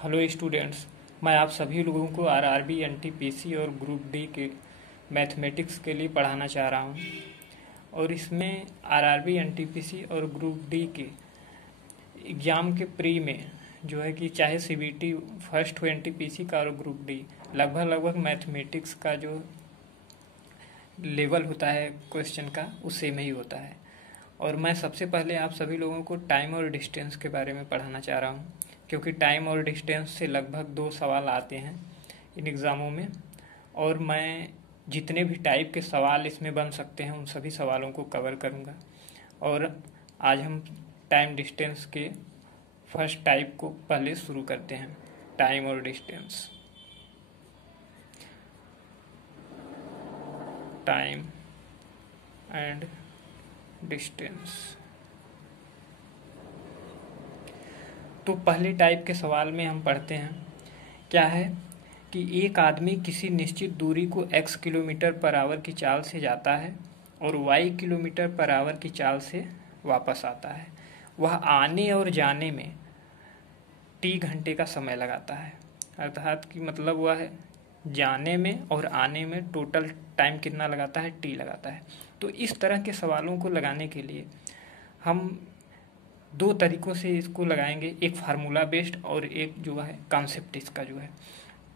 Hello students, मैं आप सभी लोगों को आरआरबी, एनटीपीसी और ग्रुप डी के मैथमेटिक्स के लिए पढ़ाना चाह रहा हूँ। और इसमें आरआरबी, एनटीपीसी और ग्रुप डी के एग्ज़ाम के प्री में जो है कि चाहे सीबीटी फर्स्ट हो एनटीपीसी का और ग्रुप डी, लगभग मैथमेटिक्स का जो लेवल होता है क्वेश्चन का वो सेम ही होता है। और मैं सबसे पहले आप सभी लोगों को टाइम और डिस्टेंस के बारे में पढ़ाना चाह रहा हूँ, क्योंकि टाइम और डिस्टेंस से लगभग 2 सवाल आते हैं इन एग्ज़ामों में। और मैं जितने भी टाइप के सवाल इसमें बन सकते हैं उन सभी सवालों को कवर करूँगा। और आज हम टाइम डिस्टेंस के फर्स्ट टाइप को पहले शुरू करते हैं, टाइम और डिस्टेंस। Time and distance. तो पहले टाइप के सवाल में हम पढ़ते हैं क्या है कि एक आदमी किसी निश्चित दूरी को x किलोमीटर पर आवर की चाल से जाता है और y किलोमीटर पर आवर की चाल से वापस आता है। वह आने और जाने में t घंटे का समय लगाता है। अर्थात कि मतलब वह है जाने में और आने में टोटल टाइम कितना लगाता है, t लगाता है। तो इस तरह के सवालों को लगाने के लिए हम 2 तरीक़ों से इसको लगाएंगे, एक फार्मूला बेस्ड और एक जो है कॉन्सेप्ट इसका जो है।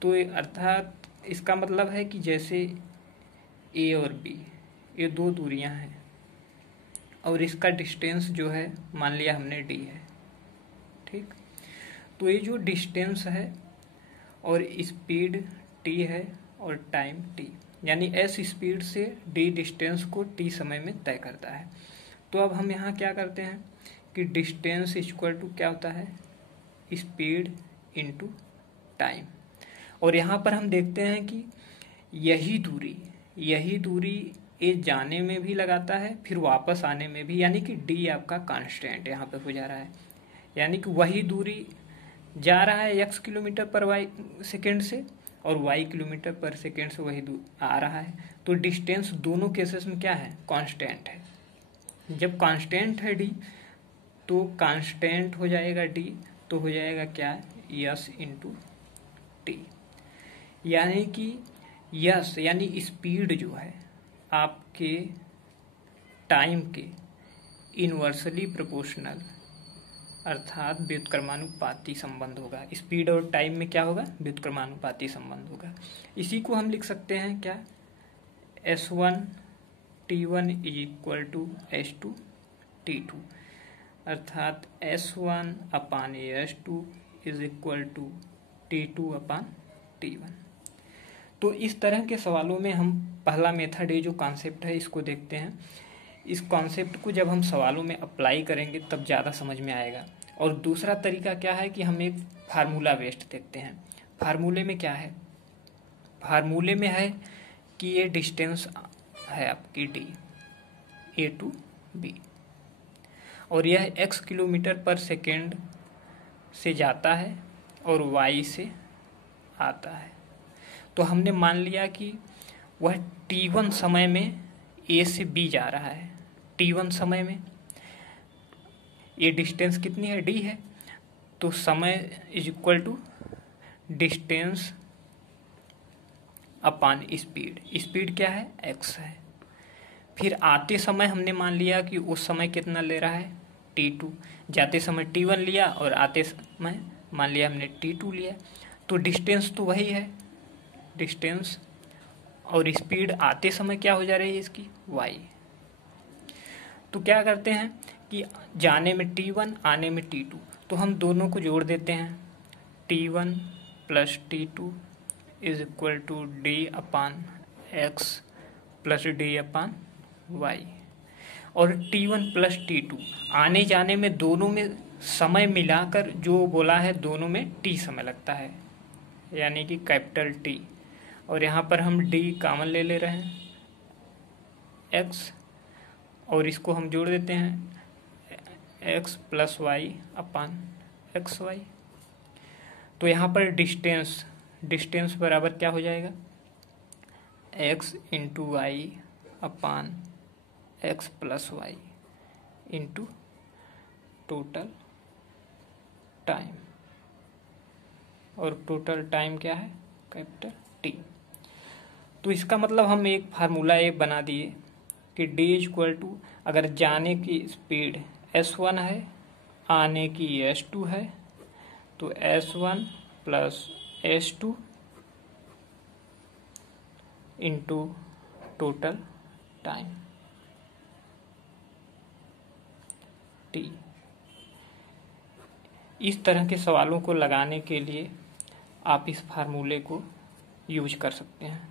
तो अर्थात इसका मतलब है कि जैसे ए और बी ये 2 दूरियां हैं और इसका डिस्टेंस जो है मान लिया हमने डी है, ठीक। तो ये जो डिस्टेंस है और स्पीड टी है और टाइम टी, यानी एस स्पीड से डी डिस्टेंस को टी समय में तय करता है। तो अब हम यहाँ क्या करते हैं कि डिस्टेंस इक्वल टू क्या होता है, स्पीड इनटू टाइम। और यहाँ पर हम देखते हैं कि यही दूरी ये जाने में भी लगाता है फिर वापस आने में भी, यानी कि डी आपका कांस्टेंट यहाँ पे हो जा रहा है। यानी कि वही दूरी जा रहा है x किलोमीटर पर वाई सेकेंड से और y किलोमीटर पर सेकेंड से वही आ रहा है। तो डिस्टेंस दोनों केसेस में क्या है, कांस्टेंट है। जब कांस्टेंट है डी तो कांस्टेंट हो जाएगा डी, तो हो जाएगा क्या, यस इंटू टी। यानी कि यस यानी स्पीड जो है आपके टाइम के इनवर्सली प्रोपोर्शनल अर्थात व्युत्क्रमानुपाती संबंध होगा। स्पीड और टाइम में क्या होगा, व्युत्क्रमानुपाती संबंध होगा। इसी को हम लिख सकते हैं क्या, S1 T1 is equal to S2 T2, अर्थात S1 upon S2 is equal to T2 upon T1। तो इस तरह के सवालों में हम पहला मेथड है जो कॉन्सेप्ट है इसको देखते हैं। इस कॉन्सेप्ट को जब हम सवालों में अप्लाई करेंगे तब ज़्यादा समझ में आएगा। और दूसरा तरीका क्या है कि हम एक फार्मूला बेस्ड देखते हैं। फार्मूले में क्या है, फार्मूले में है कि ये डिस्टेंस है आपकी डी, ए टू बी, और यह x किलोमीटर पर सेकेंड से जाता है और y से आता है। तो हमने मान लिया कि वह t1 समय में a से b जा रहा है। t1 समय में ये डिस्टेंस कितनी है, d है। तो समय is equal to distance upon speed. Speed क्या है, x है। फिर आते समय हमने मान लिया कि उस समय कितना ले रहा है, t2। जाते समय t1 लिया और आते समय मान लिया हमने t2 लिया। तो डिस्टेंस तो वही है डिस्टेंस, और स्पीड आते समय क्या हो जा रही है इसकी, y। तो क्या करते हैं कि जाने में t1 आने में t2, तो हम दोनों को जोड़ देते हैं। t1 plus t2 is equal to D upon x plus D upon y। और t1 प्लस t2 आने जाने में दोनों में समय मिलाकर जो बोला है दोनों में t समय लगता है, यानी कि कैपिटल T। और यहाँ पर हम d कॉमन ले ले रहे हैं x, और इसको हम जोड़ देते हैं x plus Y upon X Y. तो यहाँ पर डिस्टेंस बराबर क्या हो जाएगा, x into Y upon X plus Y into total time. और टोटल टाइम क्या है, कैपिटल टी। तो इसका मतलब हम एक फार्मूला एक बना दिए कि डी इक्वल टू, अगर जाने की स्पीड s1 है, आने की s2 है, तो s1 plus s2 into total time T. इस तरह के सवालों को लगाने के लिए आप इस फार्मूले को यूज कर सकते हैं।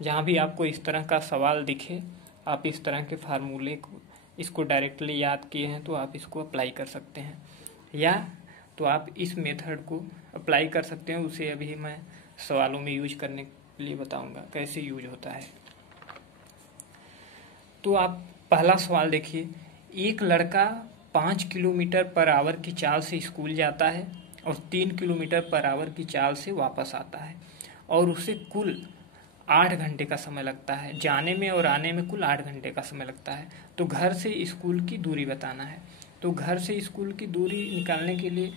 जहाँ भी आपको इस तरह का सवाल दिखे, आप इस तरह के फार्मूले को, इसको डायरेक्टली याद किए हैं तो आप इसको अप्लाई कर सकते हैं, या तो आप इस मेथड को अप्लाई कर सकते हैं। उसे अभी मैं सवालों में यूज करने के लिए बताऊंगा कैसे यूज होता है। तो आप पहला सवाल देखिए, एक लड़का 5 किलोमीटर पर आवर की चाल से स्कूल जाता है और 3 किलोमीटर पर आवर की चाल से वापस आता है और उसे कुल 8 घंटे का समय लगता है। जाने में और आने में कुल 8 घंटे का समय लगता है। तो घर से स्कूल की दूरी बताना है। तो घर से स्कूल की दूरी निकालने के लिए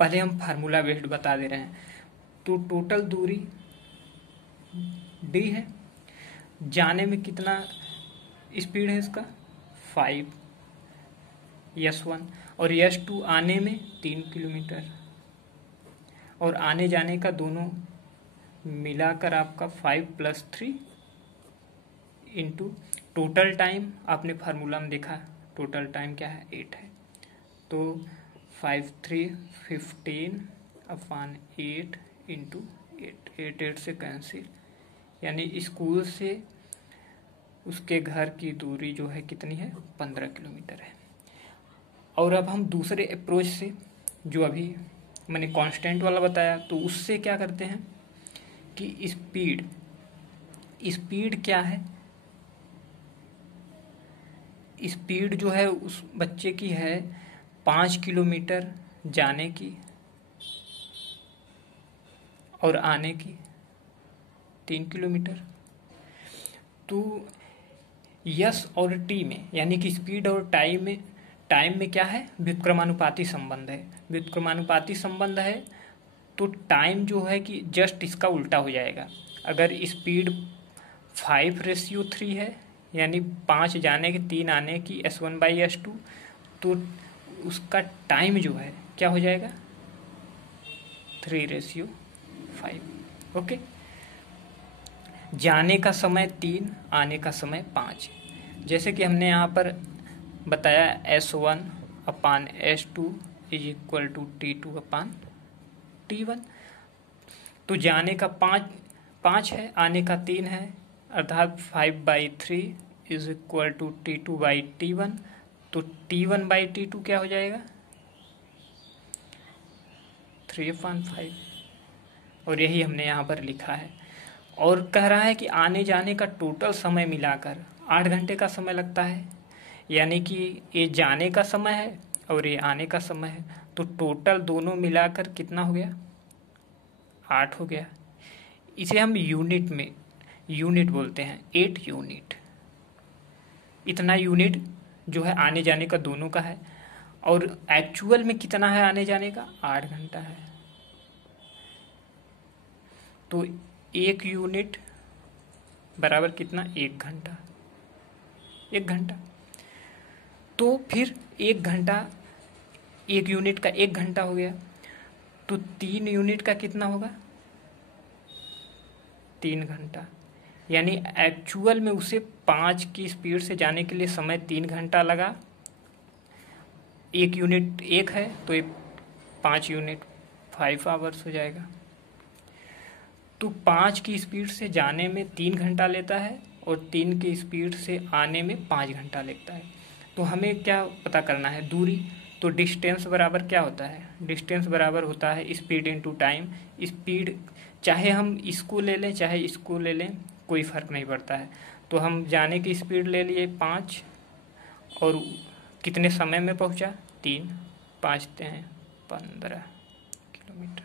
पहले हम फार्मूला बेस्ड बता दे रहे हैं। तो टोटल दूरी डी है, जाने में कितना स्पीड है इसका 5 s1, और s2 आने में 3 किलोमीटर, और आने जाने का दोनों मिलाकर आपका 5 + 3 इंटू टोटल टाइम। आपने फार्मूला में देखा टोटल टाइम क्या है, 8 है। तो 5 3 15 अपॉन 8 इंटू 8 8 से कैंसिल, यानी स्कूल से उसके घर की दूरी जो है कितनी है, 15 किलोमीटर है। और अब हम दूसरे अप्रोच से, जो अभी मैंने कांस्टेंट वाला बताया, तो उससे क्या करते हैं कि स्पीड क्या है, स्पीड जो है उस बच्चे की है 5 किलोमीटर जाने की और आने की 3 किलोमीटर। तो यस और टी में, यानी कि स्पीड और टाइम में क्या है, व्युत्क्रमानुपाती संबंध है। व्युत्क्रमानुपाती संबंध है तो टाइम जो है कि जस्ट इसका उल्टा हो जाएगा। अगर स्पीड 5:3 है, यानी 5 जाने की 3 आने की s1/s2, तो उसका टाइम जो है क्या हो जाएगा, 3:5। ओके, जाने का समय 3, आने का समय 5। जैसे कि हमने यहाँ पर बताया s1/s2 = t2/t1। तो जाने का 5 है, आने का 3 है, अर्थात 5/3 = t2/t1। तो t1/t2 क्या हो जाएगा, 3/5। और यही हमने यहाँ पर लिखा है। और कह रहा है कि आने जाने का टोटल समय मिलाकर 8 घंटे का समय लगता है, यानी कि ये जाने का समय है और ये आने का समय है। तो टोटल दोनों मिलाकर कितना हो गया, 8 हो गया। इसे हम यूनिट बोलते हैं, 8 यूनिट। इतना यूनिट जो है आने जाने का दोनों का है, और एक्चुअल में कितना है आने जाने का, 8 घंटा है। तो 1 यूनिट बराबर कितना, 1 घंटा। 1 घंटा। तो फिर 1 घंटा, 1 यूनिट का 1 घंटा हो गया। तो 3 यूनिट का कितना होगा, 3 घंटा। यानी एक्चुअल में उसे 5 की स्पीड से जाने के लिए समय 3 घंटा लगा। 1 यूनिट 1 है तो ये 5 यूनिट 5 आवर्स हो जाएगा। तो 5 की स्पीड से जाने में 3 घंटा लेता है और 3 की स्पीड से आने में 5 घंटा लगता है। तो हमें क्या पता करना है, दूरी। तो डिस्टेंस बराबर क्या होता है, डिस्टेंस बराबर होता है स्पीड इनटू टाइम। स्पीड चाहे हम इसको ले लें चाहे इसको ले लें, कोई फ़र्क नहीं पड़ता है। तो हम जाने की स्पीड ले लिए 5, और कितने समय में पहुंचा, 3, 5 हैं 15 किलोमीटर।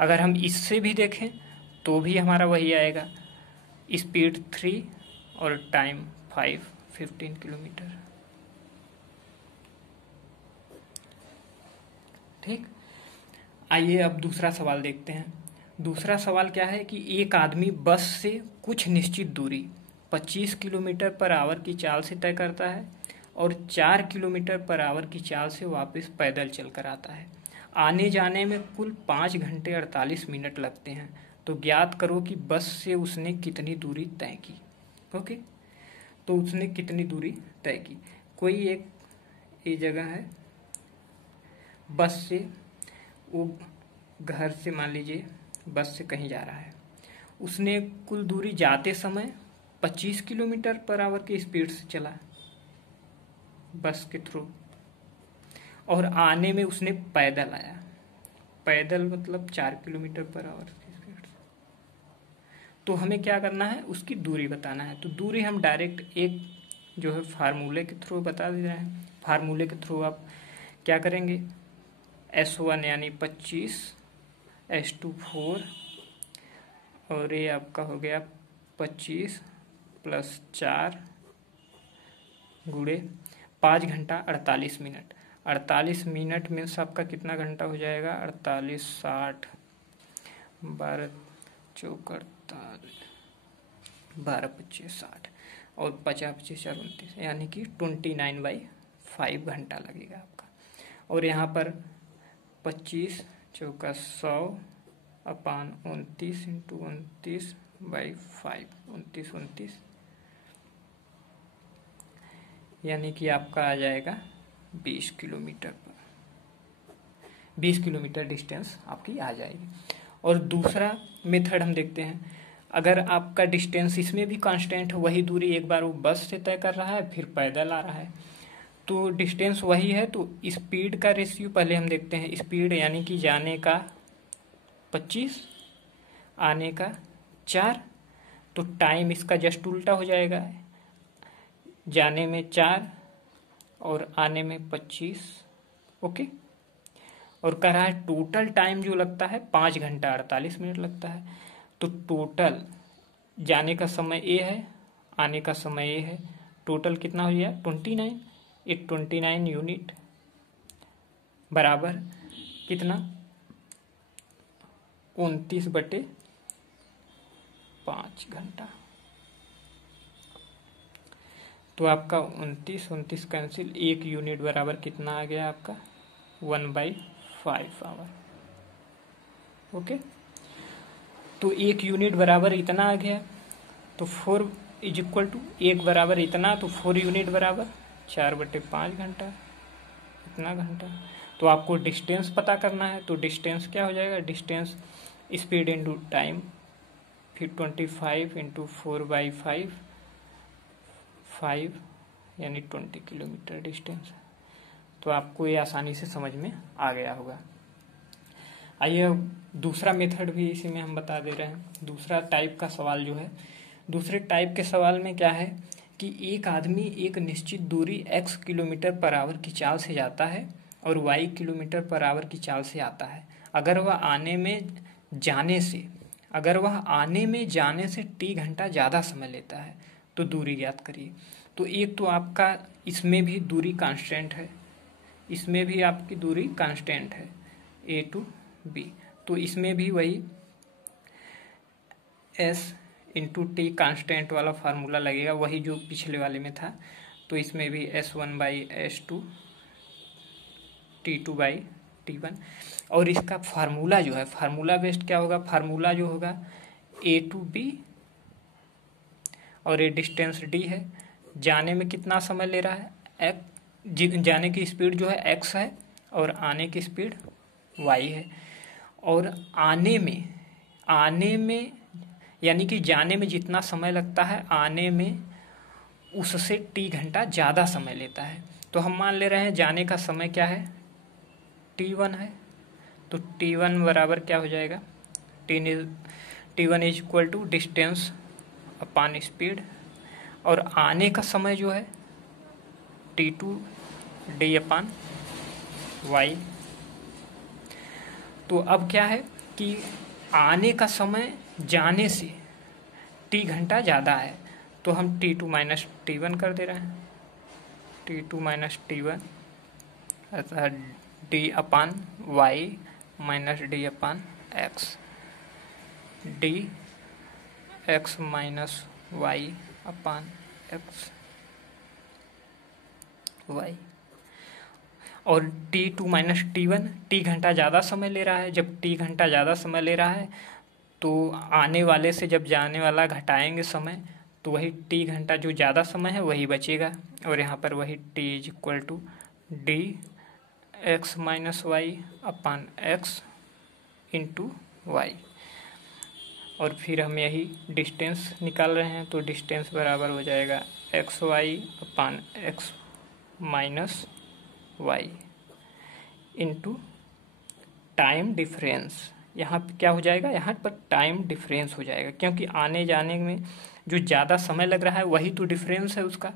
अगर हम इससे भी देखें तो भी हमारा वही आएगा, स्पीड 3 और टाइम 5, 15 किलोमीटर। ठीक। आइए अब दूसरा सवाल देखते हैं। दूसरा सवाल क्या है कि एक आदमी बस से कुछ निश्चित दूरी 25 किलोमीटर पर आवर की चाल से तय करता है और 4 किलोमीटर पर आवर की चाल से वापस पैदल चलकर आता है। आने जाने में कुल 5 घंटे 48 मिनट लगते हैं। तो ज्ञात करो कि बस से उसने कितनी दूरी तय की। ओके, तो उसने कितनी दूरी तय की। कोई एक ये जगह है, बस से वो घर से मान लीजिए बस से कहीं जा रहा है, उसने कुल दूरी जाते समय 25 किलोमीटर पर आवर की स्पीड से चला बस के थ्रू, और आने में उसने पैदल आया। पैदल मतलब 4 किलोमीटर पर आवर की स्पीड से। तो हमें क्या करना है, उसकी दूरी बताना है। तो दूरी हम डायरेक्ट एक जो है फार्मूले के थ्रू बता दे रहे हैं। फार्मूले के थ्रू आप क्या करेंगे, S1 यानी 25, S2 4, और ये आपका हो गया 25 + 4 गुणे 5 घंटा 48 मिनट। 48 मिनट में सबका कितना घंटा हो जाएगा, 48 60 12 चौक 48 12 25 60 और 50 25 4 29, यानी कि 29/5 घंटा लगेगा आपका। और यहाँ पर 25 चौका 100 अपान 29 × 29/5 29 यानी कि आपका आ जाएगा 20 किलोमीटर पर 20 किलोमीटर डिस्टेंस आपकी आ जाएगी। और दूसरा मेथड हम देखते हैं। अगर आपका डिस्टेंस इसमें भी कांस्टेंट है, वही दूरी एक बार वो बस से तय कर रहा है फिर पैदल आ रहा है, तो डिस्टेंस वही है, तो स्पीड का रेशियो पहले हम देखते हैं। स्पीड यानी कि जाने का 25 आने का 4, तो टाइम इसका जस्ट उल्टा हो जाएगा, जाने में 4 और आने में 25। ओके, और कह रहा है टोटल टाइम जो लगता है 5 घंटा 48 मिनट लगता है। तो टोटल जाने का समय ए है, आने का समय ए है, टोटल कितना हो गया 29। ये 29 यूनिट बराबर कितना 29/5 घंटा। तो आपका 29 कैंसिल, 1 यूनिट बराबर कितना आ गया आपका 1/5 आवर। ओके, तो 1 यूनिट बराबर इतना आ गया, तो 4 = 1 बराबर इतना, तो 4 यूनिट बराबर 4/5 घंटा, इतना घंटा। तो आपको डिस्टेंस पता करना है, तो डिस्टेंस क्या हो जाएगा, डिस्टेंस स्पीड इनटू टाइम, फिर 25 × 4/5 5 यानी 20 किलोमीटर डिस्टेंस। तो आपको ये आसानी से समझ में आ गया होगा। आइए दूसरा मेथड भी इसी में हम बता दे रहे हैं। दूसरा टाइप का सवाल जो है, दूसरे टाइप के सवाल में क्या है कि एक आदमी एक निश्चित दूरी x किलोमीटर पर आवर की चाल से जाता है और y किलोमीटर पर आवर की चाल से आता है। अगर वह आने में जाने से t घंटा ज़्यादा समय लेता है तो दूरी ज्ञात करिए। तो एक तो आपका इसमें भी दूरी कांस्टेंट है, इसमें भी आपकी दूरी कांस्टेंट है A to B, तो इसमें भी वही S × T कांस्टेंट वाला फार्मूला लगेगा, वही जो पिछले वाले में था। तो इसमें भी S1/S2 T2/T1, और इसका फार्मूला जो है, फार्मूला बेस्ड क्या होगा, फार्मूला जो होगा A to B, और ये डिस्टेंस D है। जाने में कितना समय ले रहा है, जाने की स्पीड जो है x है और आने की स्पीड y है। और आने में यानी कि जाने में जितना समय लगता है, आने में उससे t घंटा ज़्यादा समय लेता है। तो हम मान ले रहे हैं जाने का समय क्या है, t1 है। तो t1 बराबर क्या हो जाएगा, t1 = डिस्टेंस अपान स्पीड, और आने का समय जो है t2 d/y। तो अब क्या है कि आने का समय जाने से t घंटा ज़्यादा है, तो हम t2 - t1 कर दे रहे हैं। t2 - t1 अतः d/y minus D upon X, D X minus Y upon X Y. और T2 माइनस T1, T घंटा ज़्यादा समय ले रहा है। जब T घंटा ज़्यादा समय ले रहा है तो आने वाले से जब जाने वाला घटाएंगे समय, तो वही T घंटा जो ज़्यादा समय है वही बचेगा। और यहाँ पर वही T is equal to D X minus Y upon X into Y. और फिर हम यही डिस्टेंस निकाल रहे हैं, तो डिस्टेंस बराबर हो जाएगा X Y upon X minus Y into time difference. यहाँ पे क्या हो जाएगा, यहाँ पर टाइम डिफरेंस हो जाएगा, क्योंकि आने जाने में जो ज़्यादा समय लग रहा है वही तो डिफरेंस है उसका,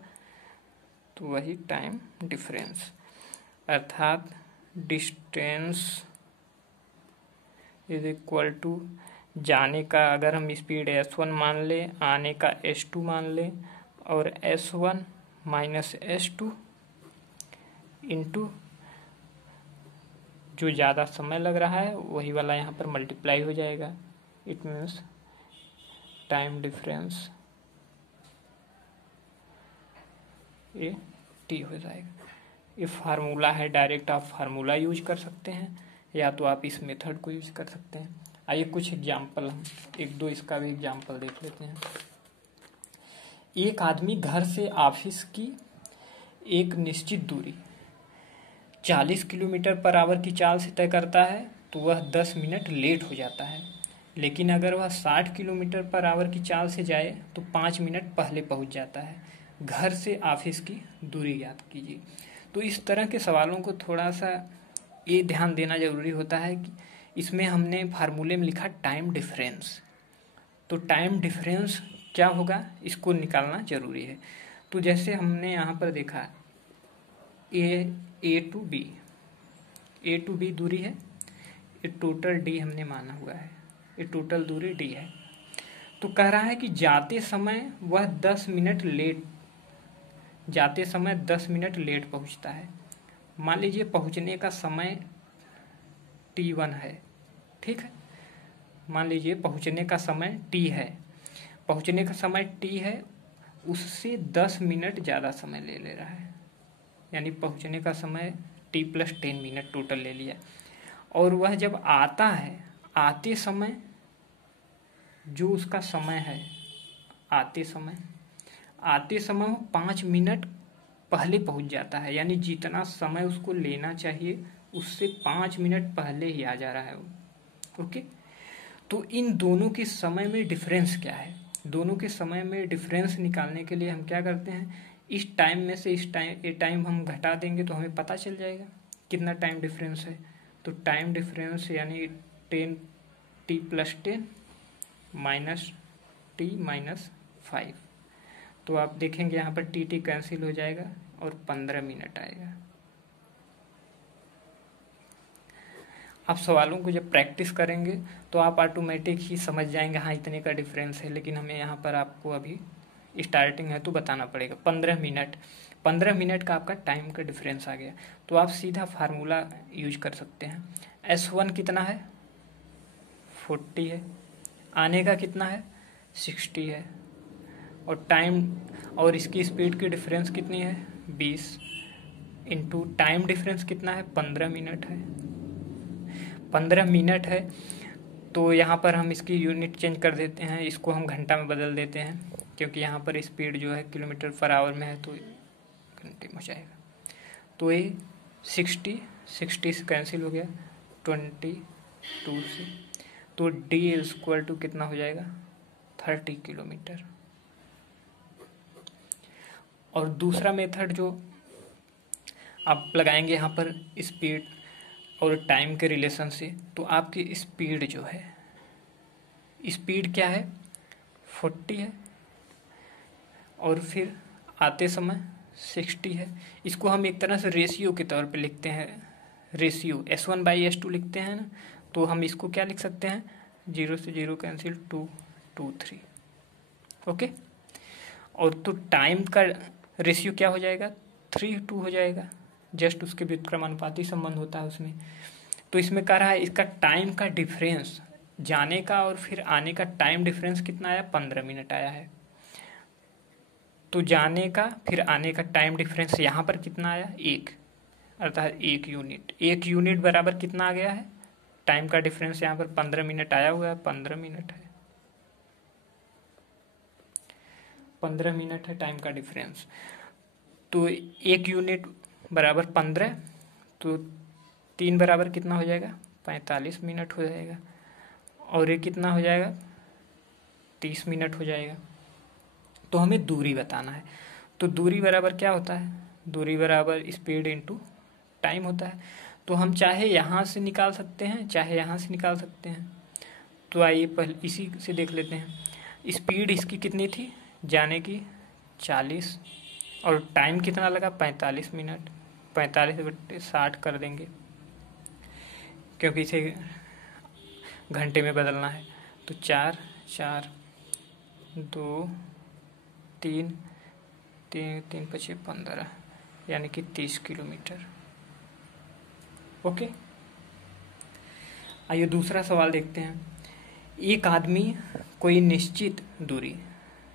तो वही टाइम डिफरेंस। अर्थात डिस्टेंस इज इक्वल टू जाने का अगर हम स्पीड s1 मान लें, आने का s2 मान लें, और s1 माइनस s2 इंटू जो ज़्यादा समय लग रहा है वही वाला यहाँ पर मल्टीप्लाई हो जाएगा। इट मीन्स टाइम डिफरेंस ये t हो जाएगा। ये फार्मूला है, डायरेक्ट आप फार्मूला यूज कर सकते हैं या तो आप इस मेथड को यूज कर सकते हैं। आइए कुछ एग्जाम्पल, हम एक दो इसका भी एग्जाम्पल देख लेते हैं। एक आदमी घर से ऑफिस की एक निश्चित दूरी 40 किलोमीटर पर आवर की चाल से तय करता है तो वह 10 मिनट लेट हो जाता है। लेकिन अगर वह 60 किलोमीटर पर आवर की चाल से जाए तो 5 मिनट पहले पहुंच जाता है। घर से ऑफिस की दूरी ज्ञात कीजिए। तो इस तरह के सवालों को थोड़ा सा ये ध्यान देना जरूरी होता है कि इसमें हमने फार्मूले में लिखा टाइम डिफरेंस, तो टाइम डिफरेंस क्या होगा इसको निकालना जरूरी है। तो जैसे हमने यहाँ पर देखा ए टू बी दूरी है, ये टोटल डी हमने माना हुआ है, ये टोटल दूरी डी है। तो कह रहा है कि जाते समय 10 मिनट लेट पहुंचता है। मान लीजिए पहुंचने का समय T1 है, ठीक है। मान लीजिए पहुंचने का समय T है, पहुंचने का समय T है, उससे 10 मिनट ज़्यादा समय ले रहा है, यानी पहुंचने का समय T प्लस 10 मिनट टोटल ले लिया। और वह जब आता है, आते समय जो उसका समय है, आते समय वो 5 मिनट पहले पहुंच जाता है, यानी जितना समय उसको लेना चाहिए उससे 5 मिनट पहले ही आ जा रहा है वो। ओके, तो इन दोनों के समय में डिफरेंस क्या है? दोनों के समय में डिफरेंस निकालने के लिए हम क्या करते हैं, इस टाइम में से ये टाइम हम घटा देंगे तो हमें पता चल जाएगा कितना टाइम डिफरेंस है। तो टाइम डिफरेंस यानी 10T plus 10 minus T minus 5। तो आप देखेंगे यहाँ पर T कैंसिल हो जाएगा और 15 मिनट आएगा। आप सवालों को जब प्रैक्टिस करेंगे तो आप ऑटोमेटिक ही समझ जाएंगे हाँ इतने का डिफरेंस है, लेकिन हमें यहाँ पर आपको अभी स्टार्टिंग है तो बताना पड़ेगा। 15 मिनट का आपका टाइम का डिफरेंस आ गया, तो आप सीधा फार्मूला यूज कर सकते हैं। S1 कितना है, 40 है, आने का कितना है, 60 है, और टाइम और इसकी स्पीड की डिफरेंस कितनी है, 20, इंटू टाइम डिफरेंस कितना है, 15 मिनट है। 15 मिनट है तो यहाँ पर हम इसकी यूनिट चेंज कर देते हैं, इसको हम घंटा में बदल देते हैं, क्योंकि यहाँ पर स्पीड जो है किलोमीटर पर आवर में है तो घंटे में हो जाएगा। तो ये 60 से कैंसिल हो गया, 22 से, तो D इक्वल टू कितना हो जाएगा, 30 किलोमीटर। और दूसरा मेथड जो आप लगाएंगे यहाँ पर स्पीड और टाइम के रिलेशन से, तो आपकी स्पीड जो है, स्पीड क्या है, 40 है, और फिर आते समय 60 है। इसको हम एक तरह से रेशियो के तौर पे लिखते हैं, रेशियो S1/S2 लिखते हैं ना, तो हम इसको क्या लिख सकते हैं, 0 से 0 कैंसिल, 2, 2, 3। ओके, और तो टाइम का रेशियो क्या हो जाएगा, 3:2 हो जाएगा, जस्ट उसके व्युत्क्रमानुपाती संबंध होता है उसमें। तो इसमें कह रहा है इसका टाइम का डिफरेंस, जाने का और फिर आने का टाइम डिफरेंस कितना आया, 15 मिनट आया है। तो जाने का फिर आने का टाइम डिफरेंस यहाँ पर कितना आया, 1, अर्थात 1 यूनिट। 1 यूनिट बराबर कितना आ गया है, टाइम का डिफरेंस यहाँ पर 15 मिनट आया हुआ है, 15 मिनट है, 15 मिनट है टाइम का डिफरेंस। तो 1 यूनिट बराबर 15, तो 3 बराबर कितना हो जाएगा, 45 मिनट हो जाएगा, और ये कितना हो जाएगा, 30 मिनट हो जाएगा। तो हमें दूरी बताना है। तो दूरी बराबर क्या होता है, दूरी बराबर स्पीड इनटू टाइम होता है। तो हम चाहे यहाँ से निकाल सकते हैं, चाहे यहाँ से निकाल सकते हैं। तो आइए पहले इसी से देख लेते हैं। स्पीड इसकी कितनी थी, जाने की 40, और टाइम कितना लगा, 45 मिनट। 45/60 कर देंगे, क्योंकि इसे घंटे में बदलना है। तो 4 4 2 3 3 3 5 15, यानी कि 30 किलोमीटर। ओके, आइए दूसरा सवाल देखते हैं। एक आदमी कोई निश्चित दूरी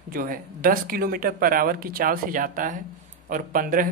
जो है 10 किलोमीटर पर आवर की चाल से जाता है और 15